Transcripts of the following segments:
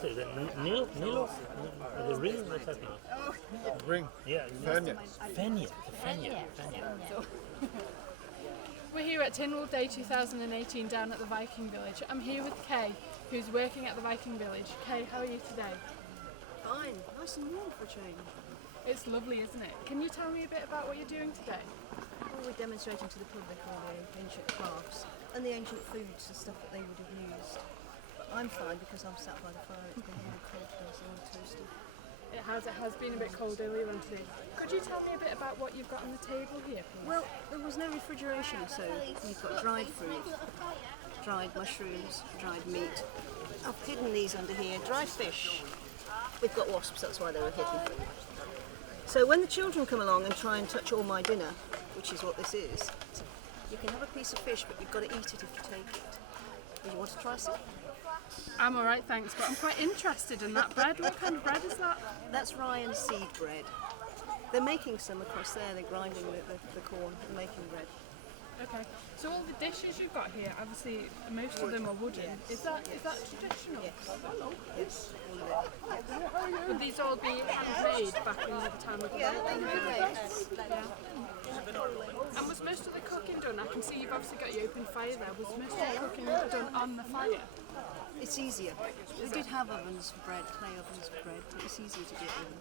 What is it? Nilo? The ring? What's that now? Ring. Yeah. Fenja. Fenja. We're here at Tynwald Day 2018 down at the Viking Village. I'm here with Kay, who's working at the Viking Village. Kay, how are you today? Fine, nice and warm for a change. It's lovely, isn't it? Can you tell me a bit about what you're doing today? Well, we're demonstrating to the public all the ancient crafts and the ancient foods and stuff that they would have used. But I'm fine because I'm sat by the fire. It's been really cold today, so I'm toasty. It has been a bit cold earlier on today. Could you tell me a bit about what you've got on the table here, please? Well, there was no refrigeration, so you've got dried fruit, dried mushrooms, dried meat. I've hidden these under here. Dried fish. We've got wasps, that's why they were hidden. So when the children come along and try and touch all my dinner, which is what this is, you can have a piece of fish, but you've got to eat it if you take it. Do you want to try some? I'm alright, thanks, but I'm quite interested in that bread. What kind of bread is that? That's rye and seed bread. They're making some across there, they're grinding the corn and making bread. Okay, so all the dishes you've got here, obviously most of them are wooden. Yes. Is that traditional? Yes, yes, all of it. Would these all be handmade back in the time of the And was most of the cooking done? I can see you've obviously got your open fire there. Was most of the cooking done on the fire? It's easier. We did have ovens for bread, clay ovens for bread, but it's easier to do it in.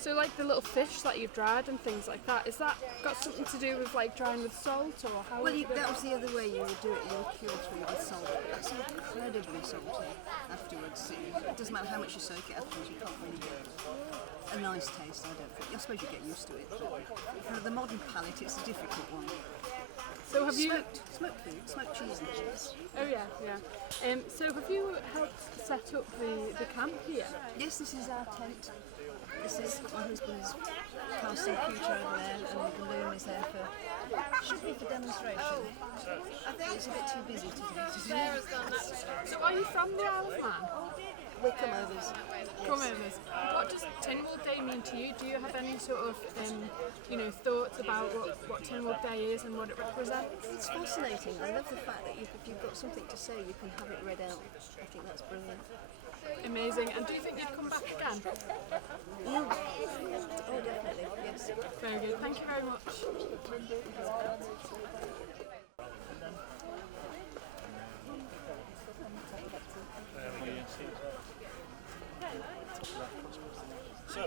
So like the little fish that you've dried and things like that, is that got something to do with like drying with salt or how? Well, that was the other way you would do it. You would cure through with salt. That's incredibly salty afterwards. It doesn't matter how much you soak it afterwards, you can't really get a nice taste, I don't think. I suppose you get used to it, but for the modern palate it's a difficult one. So have you... Smoked food, smoked cheese and chips. Oh yeah. So have you helped set up the camp here? Yes, this is our tent. This is my husband's casting computer over there, and the loom is there for, should be for demonstration. It's a bit too busy today. So are you from the Isle of Man? We're come-overs. Come-overs. What does Tynwald Day mean to you? Do you have any sort of thoughts about what Tynwald Day is and what it represents? It's fascinating. I love the fact that if you've got something to say, you can have it read out. I think that's brilliant. Amazing. And do you think you'd come back again? Oh, definitely, yes. Very good. Thank you very much. So,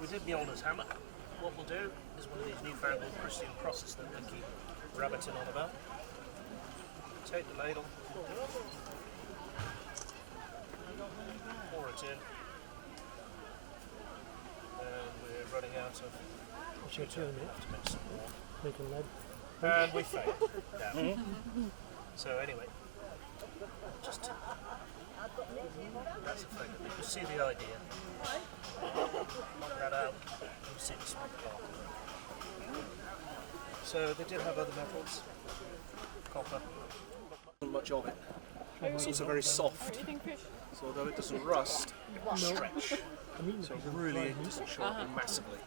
we did the owner's hammer. What we'll do is one of these newfangled Christian crosses that we keep rabbiting on about. Take the ladle, pour it in, and we're running out of to make some more. And we fail. Down. So anyway, just that's effective. You see the idea. Knock that out. You see the smoke part. So they did have other metals. Copper. Not much of it. It's also very soft. So although it doesn't rust, it will stretch. So really it doesn't sharpen massively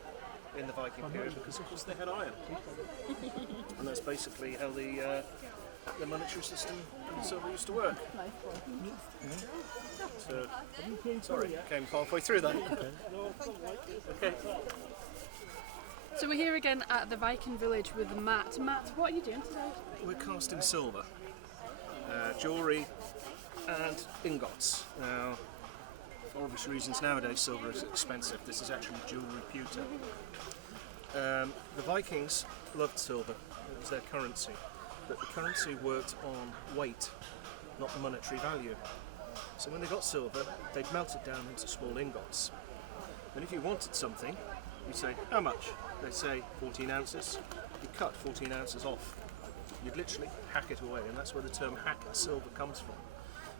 in the Viking period because of course they had iron. And that's basically how the monetary system and silver used to work. So, sorry, came halfway through that. Okay. So we're here again at the Viking Village with Matt. Matt, what are you doing today? We're casting silver, jewellery and ingots. Now, for obvious reasons nowadays silver is expensive. This is actually jewellery pewter. The Vikings loved silver, it was their currency, but the currency worked on weight, not the monetary value. So when they got silver, they'd melt it down into small ingots. And if you wanted something, you'd say, how much? They'd say 14 ounces. You'd cut 14 ounces off. You'd literally hack it away, and that's where the term hack silver comes from.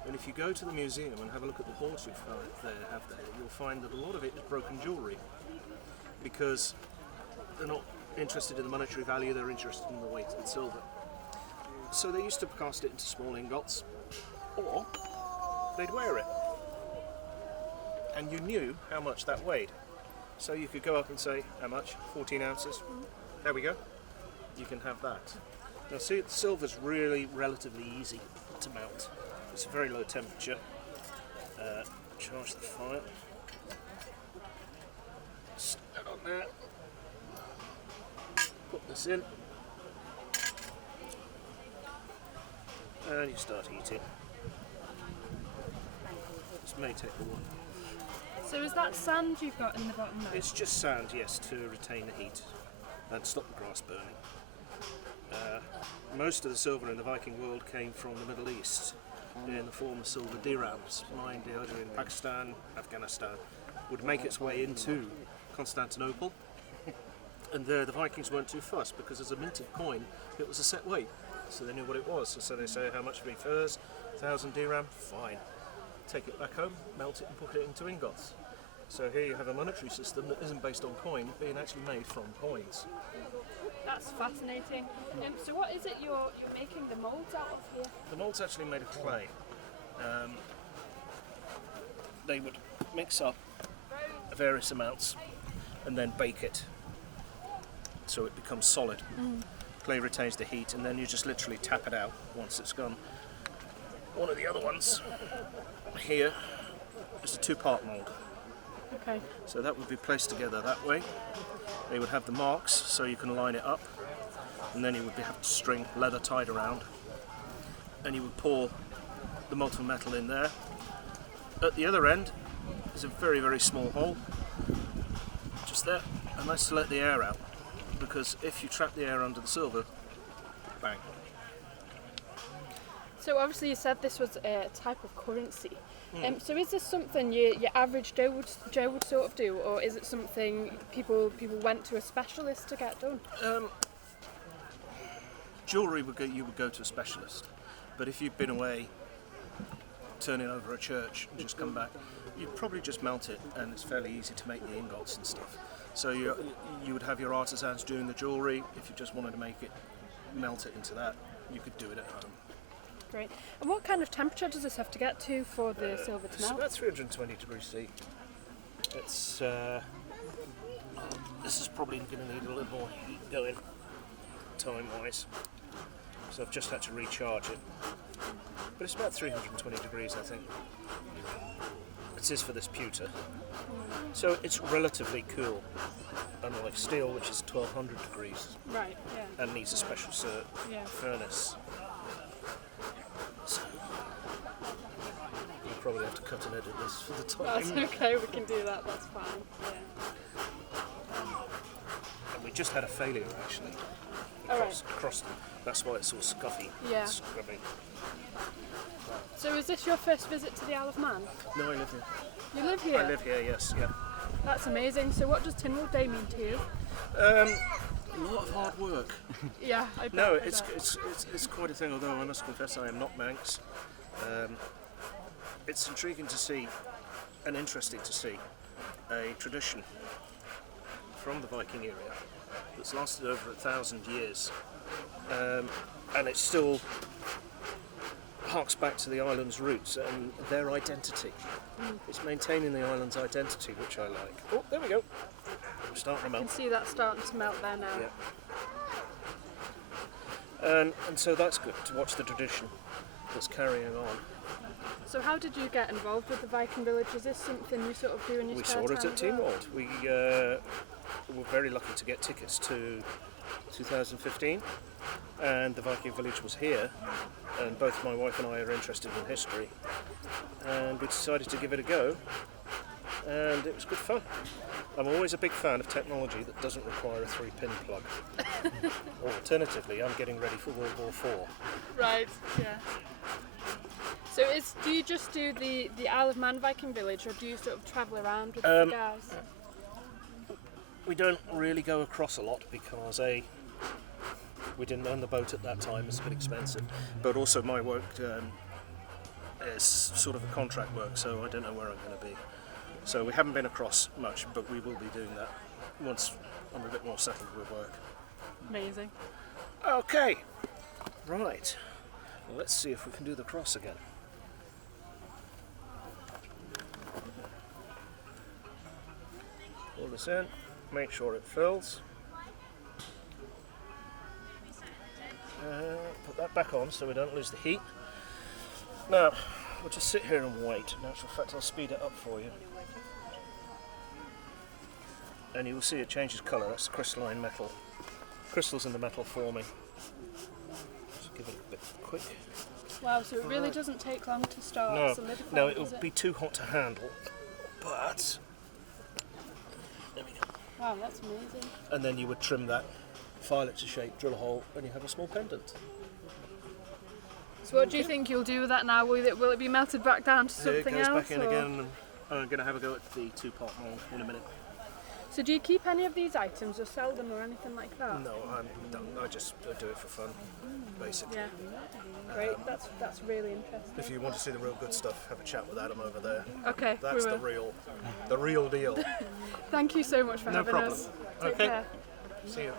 And if you go to the museum and have a look at the hoards you have there, you'll find that a lot of it is broken jewellery, because they're not interested in the monetary value, they're interested in the weight of silver. So they used to cast it into small ingots, or they'd wear it. And you knew how much that weighed. So you could go up and say, how much? 14 ounces. There we go. You can have that. Now see, silver's really relatively easy to melt. It's a very low temperature. Charge the fire. Stick that on there. Put this in. And you start heating. This may take a while. So is that sand you've got in the bottom there? It's just sand, yes, to retain the heat and stop the grass burning. Most of the silver in the Viking world came from the Middle East in the form of silver dirhams, mined either in Pakistan, Afghanistan, would make its way into Constantinople. And there the Vikings weren't too fussed because as a minted coin it was a set weight, so they knew what it was. So they say, how much for furs? 1,000 dirham? Fine. Take it back home, melt it and put it into ingots. So here you have a monetary system that isn't based on coin, being actually made from coins. That's fascinating. So what is it you're making the moulds out of here? The mould's actually made of clay. They would mix up various amounts and then bake it so it becomes solid. Clay retains the heat and then you just literally tap it out once it's gone. One of the other ones here is a two-part mould. Okay. So that would be placed together that way. They would have the marks so you can line it up, and then you would have string leather tied around, and you would pour the molten metal in there. At the other end is a very, very small hole, just there, and that's to let the air out, because if you trap the air under the silver, bang. So obviously you said this was a type of currency. So is this something your average Joe would sort of do, or is it something people went to a specialist to get done? Jewellery you would go to a specialist, but if you've been away turning over a church and just come back, you'd probably just melt it, and it's fairly easy to make the ingots and stuff. So you would have your artisans doing the jewellery. If you just wanted to make it, melt it into that, you could do it at home. Great. And what kind of temperature does this have to get to for the silver to It's melt? about 320 degrees C. It's this is probably going to need a little more heat going time-wise, so I've just had to recharge it. But it's about 320 degrees, I think. It is for this pewter, so it's relatively cool, unlike steel, which is 1200 degrees Right. Yeah. and needs a special furnace. So we'll probably have to cut and edit this for the time. That's okay. We can do that. That's fine. Yeah. And we just had a failure actually. Across them. That's why it's all scuffy. Yeah. Scrubby. So is this your first visit to the Isle of Man? No, I live here. You live here? I live here, yes, yeah. That's amazing. So what does Tynwald Day mean to you? A lot of hard work. Yeah, I bet. No, I it's bet. quite a thing, although I must confess I am not Manx. It's intriguing to see and interesting to see a tradition from the Viking era that's lasted over 1,000 years, and it still harks back to the island's roots and their identity. It's maintaining the island's identity, which I like. Oh, there we go. We're starting to You melt. can see that starting to melt there now. Yeah. And so that's good to watch the tradition that's carrying on. So how did you get involved with the Viking Village? Is this something you sort of do in your We spare saw it time at as well? Tynwald. We were very lucky to get tickets to 2015, and the Viking Village was here, and both my wife and I are interested in history, and we decided to give it a go, and it was good fun. I'm always a big fan of technology that doesn't require a 3-pin plug. Alternatively, I'm getting ready for World War IV. Right, yeah. So do you just do the Isle of Man Viking Village, or do you sort of travel around with the guys? We don't really go across a lot because we didn't own the boat at that time, it's a bit expensive, but also my work is sort of a contract work, so I don't know where I'm going to be. So we haven't been across much, but we will be doing that once I'm a bit more settled with work. Amazing. Okay, right, well, let's see if we can do the cross again. Pull this in, make sure it fills. Put that back on so we don't lose the heat. Now, we'll just sit here and wait. In actual fact, I'll speed it up for you. And you will see it changes colour. That's crystalline metal. Crystals in the metal forming. Just give it a bit quick. Wow, so it really doesn't take long to start solidifying, No, it will does it? be too hot to handle. But there we go. Wow, that's amazing. And then you would trim that, file it to shape, drill a hole, and you have a small pendant. So what do you think you'll do with that now? Will it be melted back down to Here it something goes else? back in or- again, and I'm going to have a go at the two-part mould in a minute. So do you keep any of these items or sell them or anything like that? No, I just do it for fun, basically. Yeah. Great, that's really interesting. If you want to see the real good stuff, have a chat with Adam over there. Okay, That's we the will. real deal. Thank you so much for No having problem. us. Take Okay. care. See you.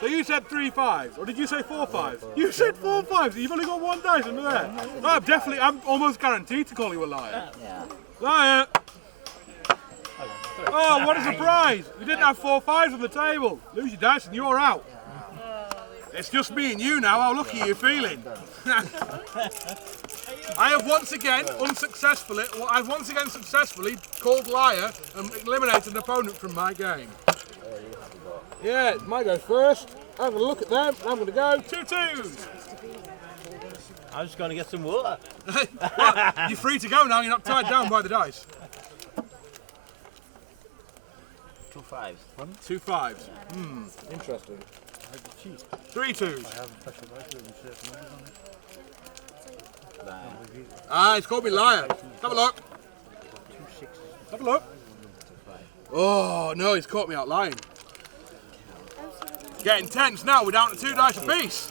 So you said 3 5s, or did you say 4 5s? You said 4 5s. You've only got one dice under there. I'm almost guaranteed to call you a liar. Liar. Oh, what a surprise! You didn't have 4 5s on the table. Lose your dice and you're out. It's just me and you now. How lucky are you feeling? I have once again successfully called liar and eliminated an opponent from my game. Yeah, it's my go first. I'm going to look at them and I'm going to go 2 2s. I'm just going to get some water. Well, you're free to go now. You're not tied down by the dice. 2 5s. 2 5s. Interesting. 3 2s. Ah, it's called me liar. Have a look. Have a look. Oh, no, he's caught me out lying. Getting tense now. We're down to 2 dice apiece.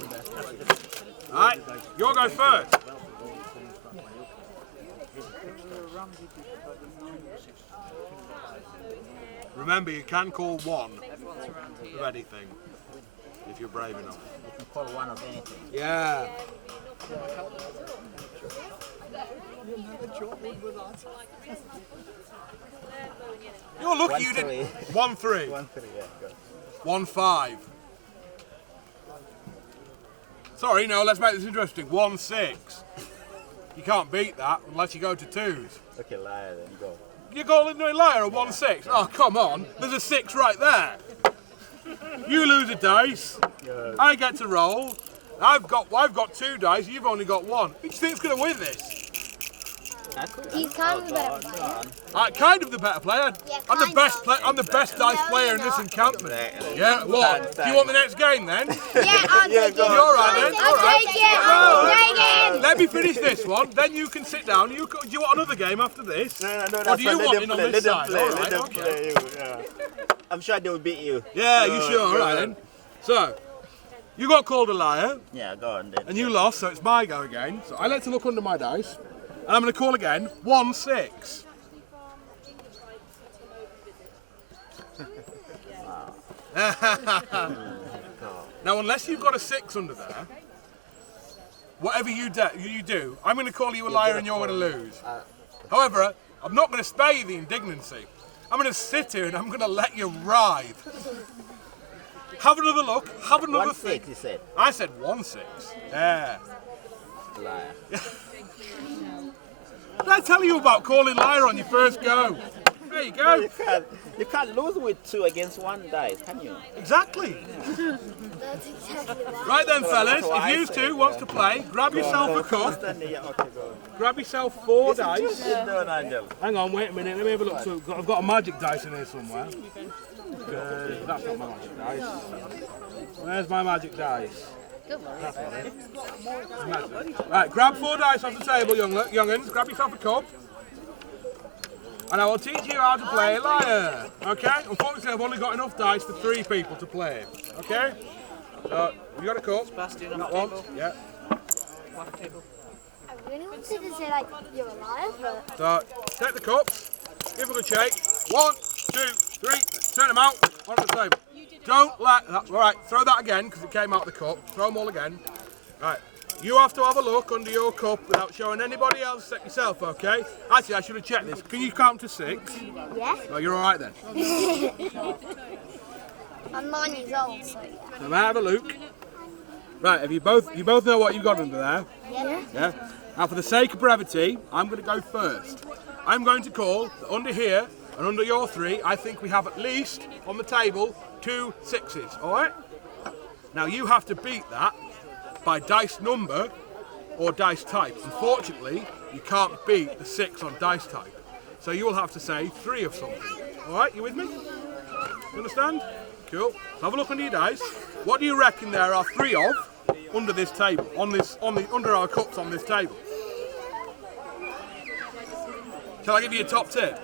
Alright, you'll go first. Remember, you can call 1 of anything if you're brave enough. You can call one of anything. Yeah. You're lucky you didn't. 1 3. 1 3, yeah. Good. 1 5. Sorry, no, let's make this interesting. 1 6. You can't beat that unless you go to 2s. Okay, liar then, go. You calling me a liar at 1 6? Oh, come on. There's a 6 right there. You lose a dice. I get to roll. I've got 2 dice. You've only got 1. Who do you think's going to win this? He's kind of the better player. Kind of the better player. Yeah, I'm the kind best of. player. I'm the best dice No, player you're in this not. encampment. Yeah. What? Do you want the next game then? Yeah, I'll take it. You're all right then. All I'll right. take it. I'll take it. Let me finish this one. Then you can sit down. Do you want another game after this? No, Or do you want in on this side? All Let right. them Okay. play you. Yeah. I'm sure they will beat you. Yeah. You sure? All right then. So, you got called a liar, Yeah, go on then. and you lost. So it's my go again. So I like to look under my dice, and I'm going to call again. 1 6. Now, unless you've got a 6 under there, whatever you do, I'm going to call you a liar and you're going to lose. However, I'm not going to spare you the indignancy. I'm going to sit here and I'm going to let you writhe. Have another look. Have another 1 think. 6, he said. I said 1 6. Yeah. Liar. Did I tell you about calling liar on your first go? There you go. You can't lose with 2 against 1 dice, can you? Exactly. That's exactly right. Right then, fellas, That's what if I you said, two wants to play, grab yourself a cup, Yeah, okay, go. grab yourself 4 dice. Sit down, Angel. Hang on, wait a minute, let me have a look. So I've got a magic dice in here somewhere. That's not my magic dice. Where's my magic dice? That's not it. Magic. Right, grab 4 dice off the table, young'uns. Grab yourself a cup. And I will teach you how to play liar. Okay? Unfortunately, I've only got enough dice for 3 people to play. Okay? So, you got a cup? Sebastian, Got one? Yeah. I really wanted to say, like, you're alive, but... So, take the cups, give them a shake. 1, 2, 3, turn them out onto the table. Don't let that, alright, throw that again because it came out the cup. Throw them all again. Right, you have to have a look under your cup without showing anybody else except yourself, okay? Actually, I should have checked this. Can you count to 6? Yeah? No, you're alright then. I'm 9 years old, so yeah. So have a look. Right, have you both know what you got under there? Yeah? Yeah? Now, for the sake of brevity, I'm going to go first. I'm going to call that under here and under your 3, I think we have at least on the table 2 6s. All right? Now, you have to beat that by dice number or dice type. Unfortunately, you can't beat the 6 on dice type. So you will have to say 3 of something. All right? You with me? You understand? Cool. So have a look under your dice. What do you reckon there are 3 of under this table, under our cups on this table? Shall I give you a top tip?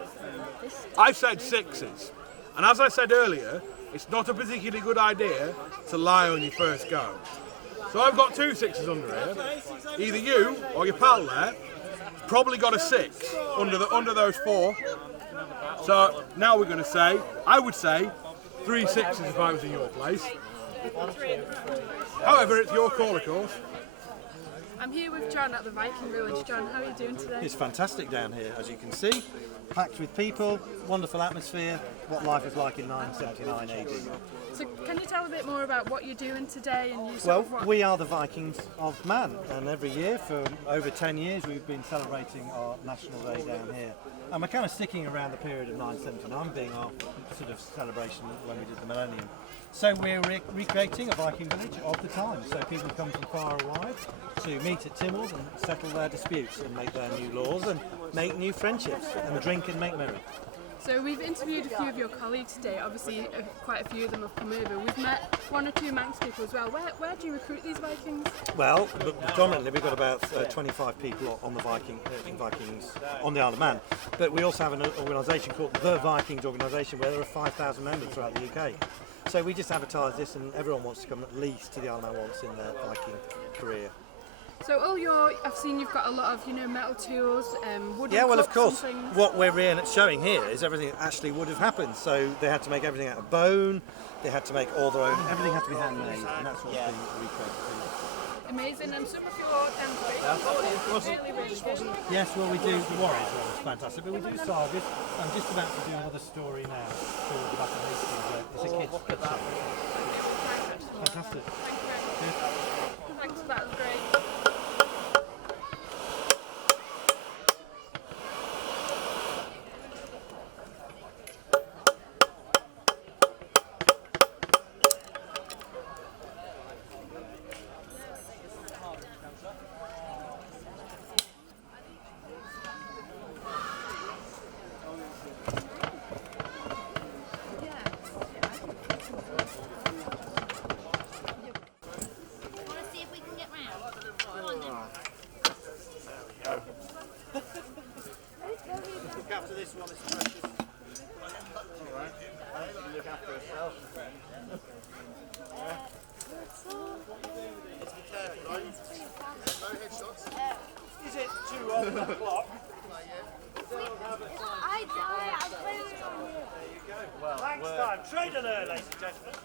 I said 6s, and as I said earlier, it's not a particularly good idea to lie on your first go. So I've got 2 6s under here. Either you or your pal there probably got a 6 under those 4. So now we're going to say, I would say 3 6s if I was in your place. However, it's your call, of course. I'm here with John at the Viking Village. John, how are you doing today? It's fantastic down here, as you can see. Packed with people, wonderful atmosphere, what life was like in 979 AD. So can you tell a bit more about what you're doing today? And you Well, we are the Vikings of Mann, and every year for over 10 years we've been celebrating our National Day down here. And we're kind of sticking around the period of 979 being our sort of celebration when we did the millennium. So we're recreating a Viking village of the time, so people come from far and wide to meet at Tynwald and settle their disputes and make their new laws and make new friendships and drink and make merry. So we've interviewed a few of your colleagues today. Obviously, quite a few of them have come over. We've met 1 or 2 Manx people as well. Where do you recruit these Vikings? Well, predominantly we've got about 25 people on the Vikings on the Isle of Man, but we also have an organisation called the Vikings organisation where there are 5,000 members throughout the UK. So we just advertise this, and everyone wants to come at least to the Isle of Man once in their Viking career. So I've seen you've got a lot of, metal tools, wooden Yeah, well, of cups course. and things. What we're showing here is everything that actually would have happened. So they had to make everything out of bone. They had to make all their own. Everything had to be handmade, and that's what's being recreated. Amazing, and some of your really, really good. Yes, well, we do the Warriors one, it's fantastic, but we do sagas. I'm just about to do another story now called The Battle of Hastings. It's a kid's picture. Fantastic. Thanks, that was great. Look after this one, it's precious. Alright. Look after herself. Is it 2 on the clock? I play with you. There you go. Thanks time. Trade on her, ladies and gentlemen.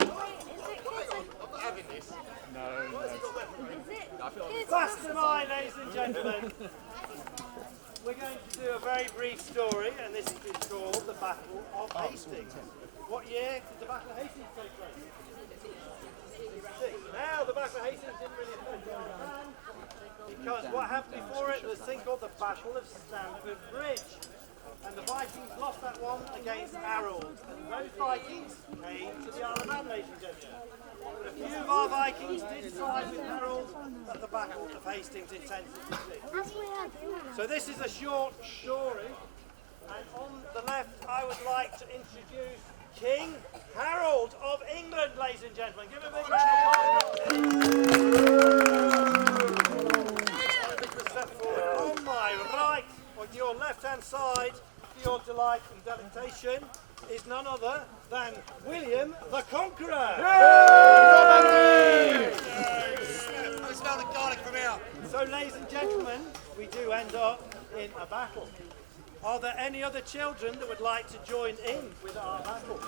I'm not having this. No. Is it? Mastermind, ladies and gentlemen. We're going to do a very brief story, and this is called the Battle of Hastings. What year did the Battle of Hastings take place? 66. Now, the Battle of Hastings didn't really affect Man, because what happened before it was a thing called the Battle of Stamford Bridge. And the Vikings lost that one against Harold. And those Vikings came to the Isle of Man, ladies and gentlemen. But a few of our Vikings did side with Harold at the Battle of Hastings in 1066. So this is a short story, and on the left I would like to introduce King Harold of England, ladies and gentlemen. Give him a big round. Step forward. On my right, on your left-hand side, for your delight and delectation, is none other than William the Conqueror. I smell the garlic from here. So, ladies and gentlemen, we do end up in a battle. Are there any other children that would like to join in with our battle?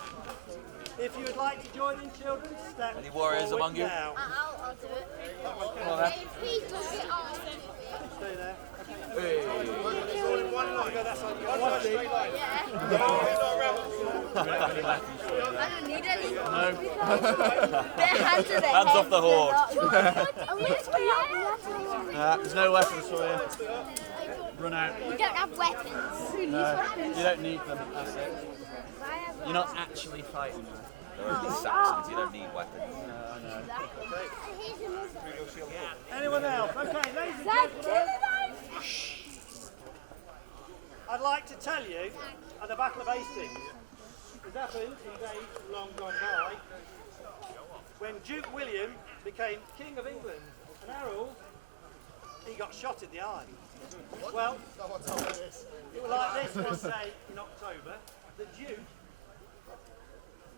If you would like to join in, children, step Any warriors forward among you? now. I'll do it. Okay. If he does it, I'll do it. Stay there. I don't need any. No. Hands off the horde. Oh, There's no weapons for you. Run out. we don't have weapons. Who needs weapons? You don't need them. That's it. You're not actually fighting them. They're Saxons, you don't need weapons. Anyone else? Okay, ladies and gentlemen, I'd like to tell you at the Battle of Hastings, it happened in days long gone by, when Duke William became King of England, and Harold, he got shot in the eye. Well, it was like this one day in October. The Duke,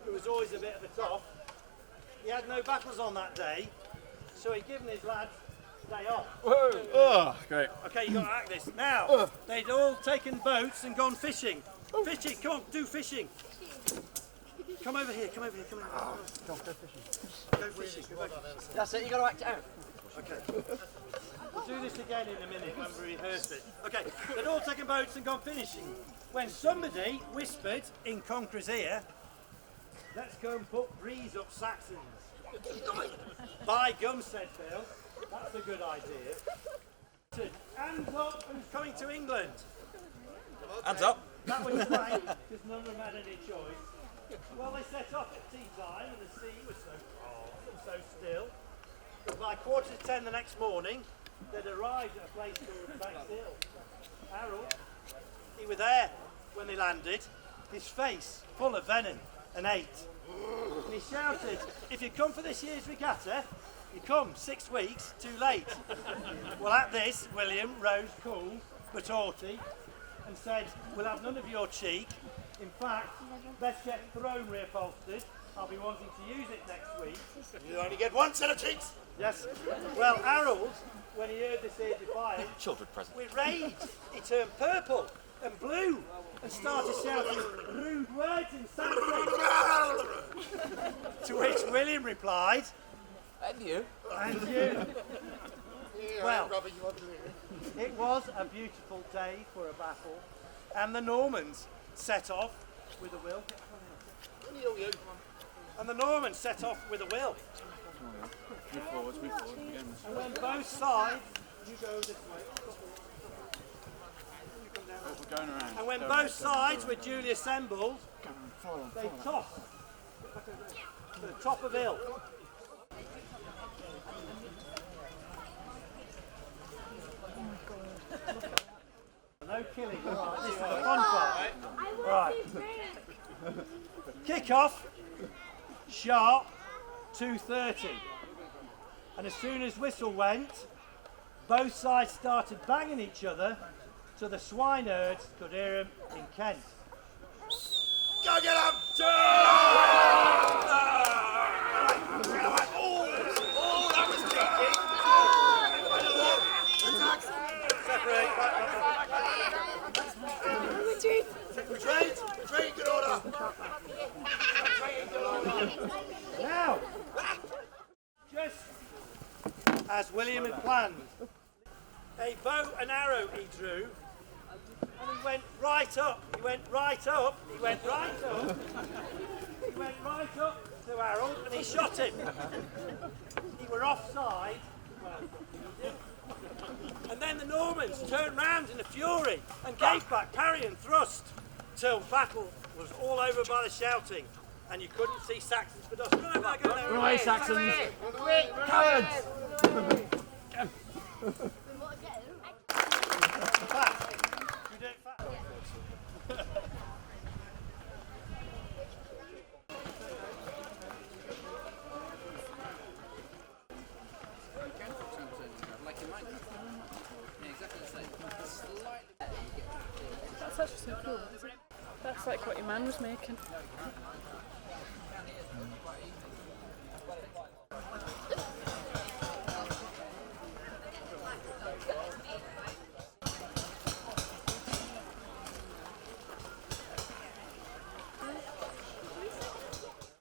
who was always a bit of a top, he had no battles on that day, so he'd given his lads a day off. Oh, great. Okay, you got to act this. Now, they'd all taken boats and gone fishing. Fishing, come on, do fishing. Come over here, come over here, come over here. Go fishing. Go fishing, go fishing. That's it, you got to act it out. Okay. We'll do this again in a minute when we rehearse it. Okay, they'd all taken boats and gone fishing. When somebody whispered in Conqueror's ear, let's go and put breeze up Saxons. By gum, said Bill, that's a good idea. Hands up, who's coming to England? Hands up. That was right, because none of them had any choice. Well, they set off at tea time, and the sea was so calm and so still. But by 10:15 the next morning, they'd arrived at a place called Bexhill. Harold, he was there when they landed, his face full of venom and hate. And he shouted, if you come for this year's regatta, you come 6 weeks too late. Well, at this, William rose cool but haughty and said, we'll have none of your cheek. In fact, let's get throne reupholstered. I'll be wanting to use it next week. You only get one set of cheeks. Yes. Well, Harold, when he heard this here defiance, Children present. with rage, he turned purple and blue and started shouting rude words in Saxon. To which William replied, And you? and you. Well, it was a beautiful day for a battle, and the Normans set off with a will. And the Normans set off with a will. Move forward. And when both sides, you go this way. We're going around. And when both sides were duly assembled, they tossed to the top of hill. No killing. Right, this is a fun part. Right. Kick off sharp 2:30. And as soon as whistle went, both sides started banging each other so the swineherds could hear them in Kent. Go get him! Oh, that was cheeky. Retreat! Retreat, good order! Retreat, good order! Now, just as William had planned, a bow and arrow he drew, and he went right up, he went right up, he went right up, he went right up to Harold and he shot him. He were offside, and then the Normans turned round in a fury and gave back parry and thrust till battle was all over by the shouting, and you couldn't see Saxons for dust. Run away, Saxons! Cowards! That's actually so cool. That's like what your man was making.